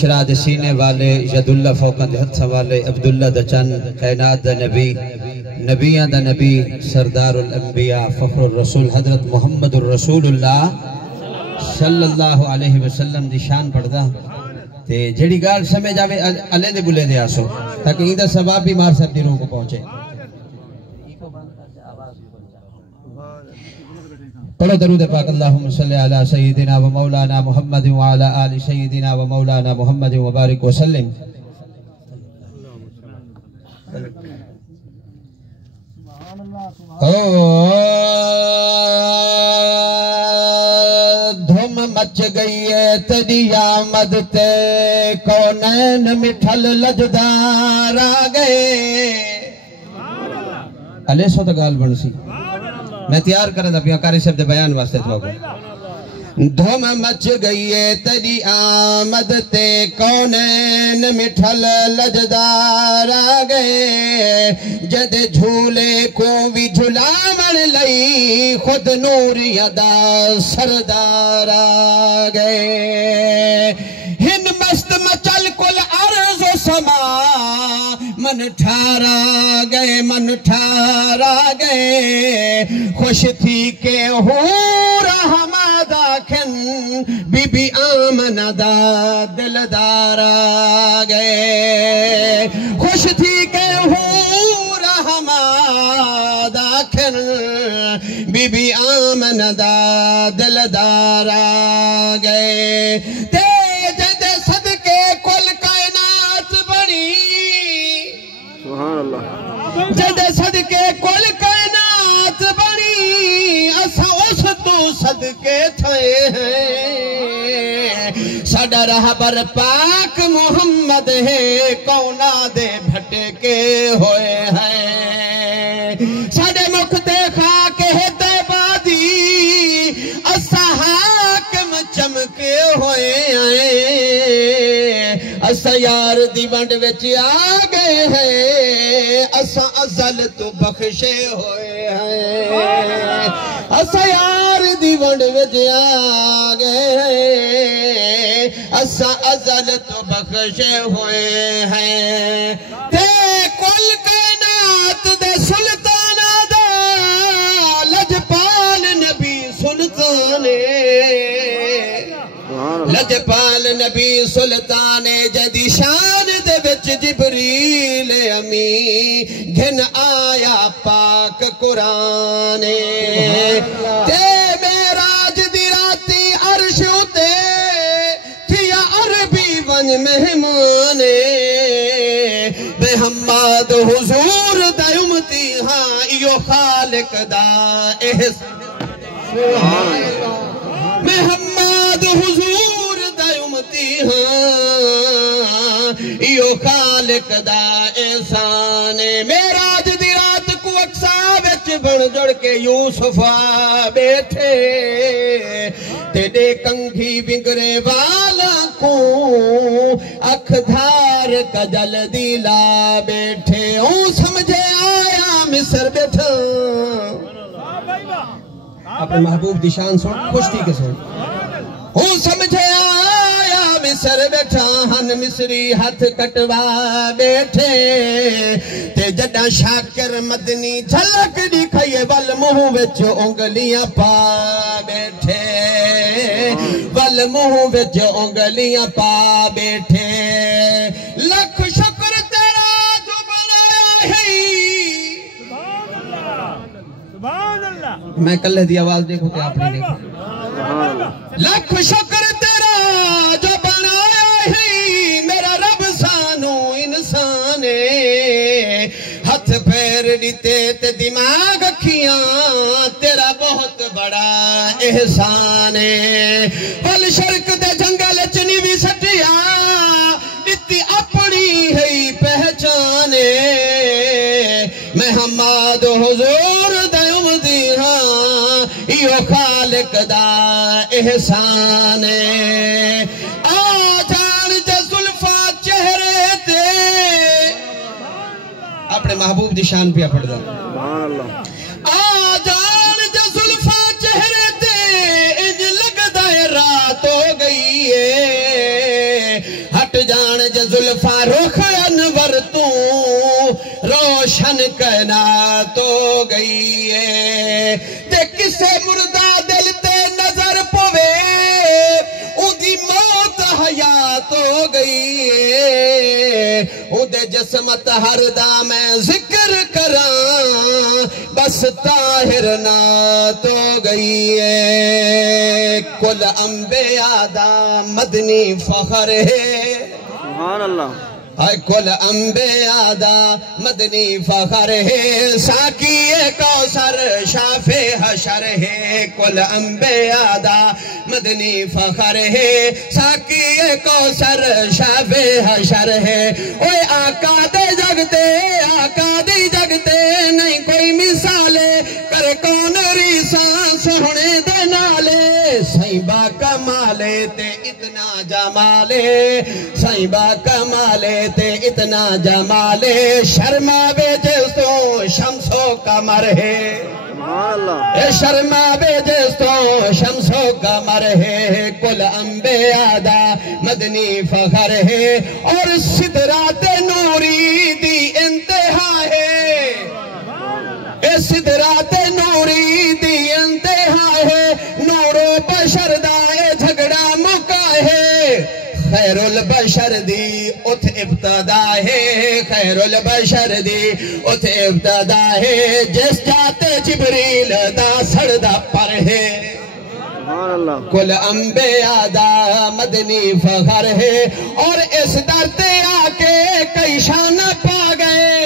शराद सीने वाले यदुल्ला फौकंद हथ वाले अब्दुल्ला दचन कायनात दा नबी नबियां दा नबी सरदारुल अंबिया फखरुर रसूल हजरत मुहम्मदुर रसूलुल्लाह सल्लल्लाहु अलैहि वसल्लम दी शान पढ़दा ते जेड़ी गाल समझ आवे अले दे बुले दे आसो ताकि इंदा सवाब भी मार साहब दी रूह को पहुंचे। पढ़ो दरूद पाक अल्लाहुम्मा सल्ली अला सय्यिदिना व मौलाना मुहम्मद व अला आलि सय्यिदिना व मौलाना मुहम्मद व बारिक व सल्लिम। धूम मच गई है तेरी आमद ते कौनैन मिठल लजदार आ गए। अले सो तो गाल बनसी मैं तैयार कर पिया कारी साहब दे बयान वास्ते तो धूम मच गई है तेरी आमद ते कौनैन मिठल लजदार आ गए। जद झूले को भी झुलावन लई खुद नूर यदा सरदार आ गए। हिन मस्त मचल कुल अर्ज़ समा मन ठारा गए खुश थी के हूर हमादा खन बीबी आमना दा दिलदार आ गए। खुश थी के हूर हमादा खन बीबी आमना दा दिलदार आ गए। तेज दे सदके कुल कायनात बनी जद सदके कुल कायनात बनी असा उस तू सदके थे साडा रहबर पाक मोहम्मद है कौना दे भटके होए हैं। साडे मुख ते खाक है तैबादी असा हाकिम चमके होए हैं। असा यार दी वंड विच आ गए हैं असा अज़ल तो बख्शे होए हैं। असा यार दी वंड विच आ गए हैं असा अज़ल तो बख्शे हुए हैं। ते कुल कायनात दे सुल्ताना दा लजपाल नबी सुल्ताने लजपाल नबी सुल्ताने जदी शान दे विच जिबरील अमी घिन आया पाक कुराने। ते मेराज दी राती अर्श उते थिया अरबी वन मेहमाने मोहम्मद हुजूर दा उम्मती हां इयो खालिक दा एहसान। मोहम्मद हुजूर दा उम्मती हां इयो खालिक दा एहसान। मेराज दी रात को अक्सा विच बन जड़ के यूसुफा बैठे तेरे कंघी बिगड़े वाला को अखधार कजल दिला बैठे। ओ समझे आया मिस्र बैठा अपने महबूब दी शान सुन खुश थी के सुन। ओ समझे आया मिस्र बैठा हन मिस्री हाथ कटवा बैठे ते जड़ा शाकिर मदनी झलक दिखाइए वल मुंह विच उंगलियां पा बैठे वल मुंह विच उंगलियां पा बैठे। लख शुक्र तेरा जो बनाया है सुभान अल्लाह। मैं कल्ले दी आवाज देखो ते आपने देखो। लख शुक्र तेरा जो बनाया है मेरा रब सानू इंसान हथ पैर दिते ते दिमाग अखियां तेरा बहुत बड़ा एहसान पल शर्क दे जंगल च भी सटिया दिती अपनी है पहचान। मोहम्मद हुजूर दा उम्मती हां इयो खालिक दा एहसान। आ जान जे जुल्फा चेहरे ते अपने महबूब दी शान पिया पढ़दा सुभान अल्लाह। आ जान जे जुल्फा चेहरे ते इंज लगदा है रात हो गई है हट कट जान जे जुल्फा रुख अनवर तू रोशन कहना तो गई है ते किसे मुर्दा दिल ते नजर पवे उदी मौत हयात हो गई है उदे जिस्मत हरदा मैं जिक्र करा बस ताहिर ना तो गई है कुल अंबिया दा मदनी फखर है सुभान अल्लाह कुल अंबिया दा मदनी फखर है साकी कौसर शाफे हशर है कुल अंबिया दा मदनी फखर है साकी कौसर शाफे हशर है ओए आका दे जगते नहीं कोई मिसाले कर कौन रीसा सोहने दे नाले साईबा कमाले ते इतना जमाले साईबा कमाले ते इतना जमाले शर्मा बेजे तो शम्सो कमर है शर्मा बेजे तो शम्सो कमर है कुल अंबिया दा मदनी फखर है और सिदरात नूरी दी इंतहा है सिदरात नूरी दी इंतहा है नूरो बशर दा झगड़ा मुका है खैरुल बशर दी उत इब्तदा है खैरुल बशर दी उत इब्तदा है जिस जाते जिब्रील दा सड़दा पर है कुल अंबिया दा मदनी फखर है और इस दर ते आके कई शान पा गए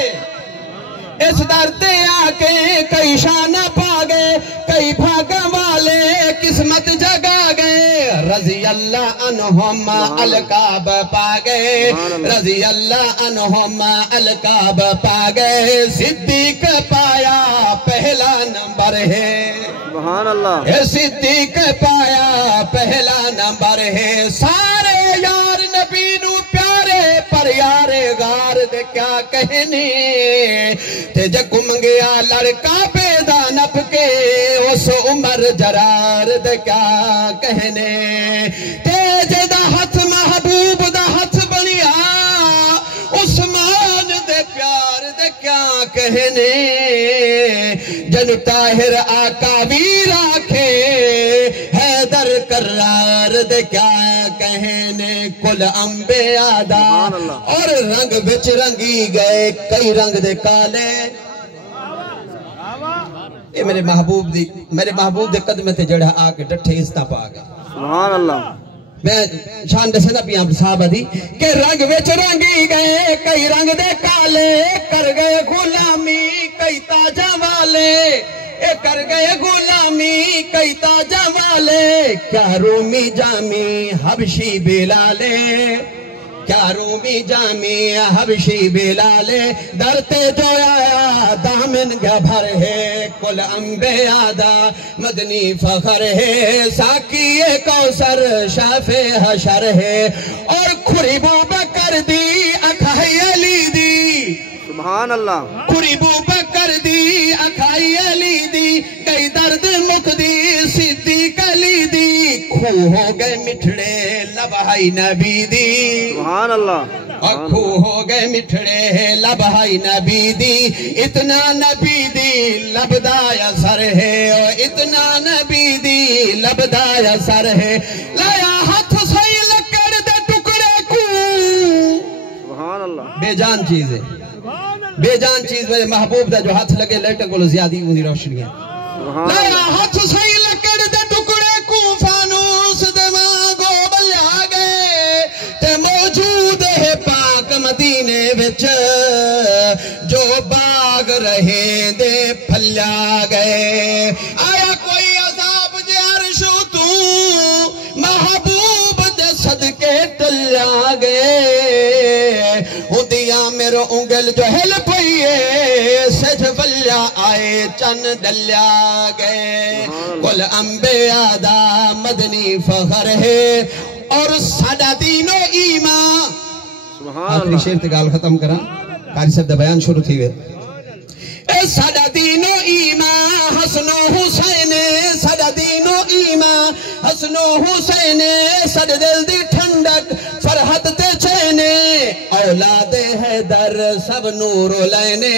इस दर ते आके कई शान पा गए कई भाग वाले किस्मत जगा गए रजी अल्लाह अन्हुम अलकाब पा गए रजी अल्लाह अन्हुम अलकाब पा गए सिद्दीक पाया पहला नंबर है सुभान अल्लाह सिद्दीक पाया पहला नंबर है सारे यार नबी नू प्यारे पर यारे गार दे क्या कहने ते जग मंगया लड़का पैदा नप के उस उमर जरार दे क्या कहने ते जेदा हथ महबूब दा हथ बनिया उस्मान दे प्यार दे क्या कहने जन ताहिर आका भी राखे हैदर करार दे क्या कहने कुल अंबिया दा और रंग बिच रंगी गए कई रंग दे काले ये मेरे महबूब दे कदम ते जड़ा आके डठे इस ता पा गया सुभान अल्लाह मैं शान दसना पिया साहब दी के रंग विच रंगी गए कई रंग दे काले कर गए गुलामी कई ताजा वाले ए कर गए गुलामी कई ताजा वाले क्या रूमी जामी हबशी बिलाले क्या रूमी जामी हबशी बिलाले दरते जो आया दामन गभर है कुल अंबिया दा मदनी फखर है साकी कौसर शाफे हशर है और खुरीबू बकर दी अखाई अली दी सुभान अल्लाह खुरीबू बकर दी अखाई अली दी कई दर्द मुख दी सिद्दीक अली दी खू हो गए मिठड़े लबहाई नबी दी सुभान अल्लाह अखू हो गए मिठड़े लबहाई नबी दी इतना नबी दी लबदाया सर है और इतना नबी दी लबदाया सर है लाया हाथ सही लकड़ दे टुकड़े को सुभान अल्लाह बेजान चीज है बेजान चीज मेरे महबूब दा जो हाथ लगे लेटे को ज्यादा उनकी रोशनी है लाया हाथ सही लकड़ दे टुकड़े को फानूस दे मांगो बल्ला गए ते मौजूद है पाक मदीने विच जो बाग रहे दे फल्या गए आया कोई अजाब जे अर्शो तू महबूब दे सदके टल्या गए उदिया मेरो उंगल जो हिल पईए सज वल्या आए चन डल्या गए कुल अंबिया दा मदनी फखर है और साडा दीनो ईमान आखिरी शेर ते गाल खत्म करा कारी साहब दा बयान शुरू थी वे ए साडा दीनो ईमान हसनो हुसैन साडा दीनो ईमान हसनो हुसैन सद दिल दी ठंडक फरहत ते सब नूरो लैने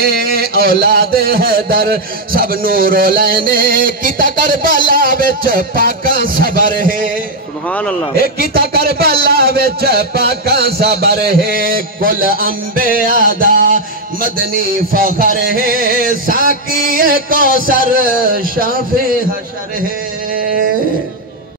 औलादे हैदर सब नूरो लैने किता करबला विच पाका सबर है सुभान अल्लाह ए किता करबला विच पाका सबर है कुल अंबिया दा मदनी फखर है साकी कौसर शाफे हशर है।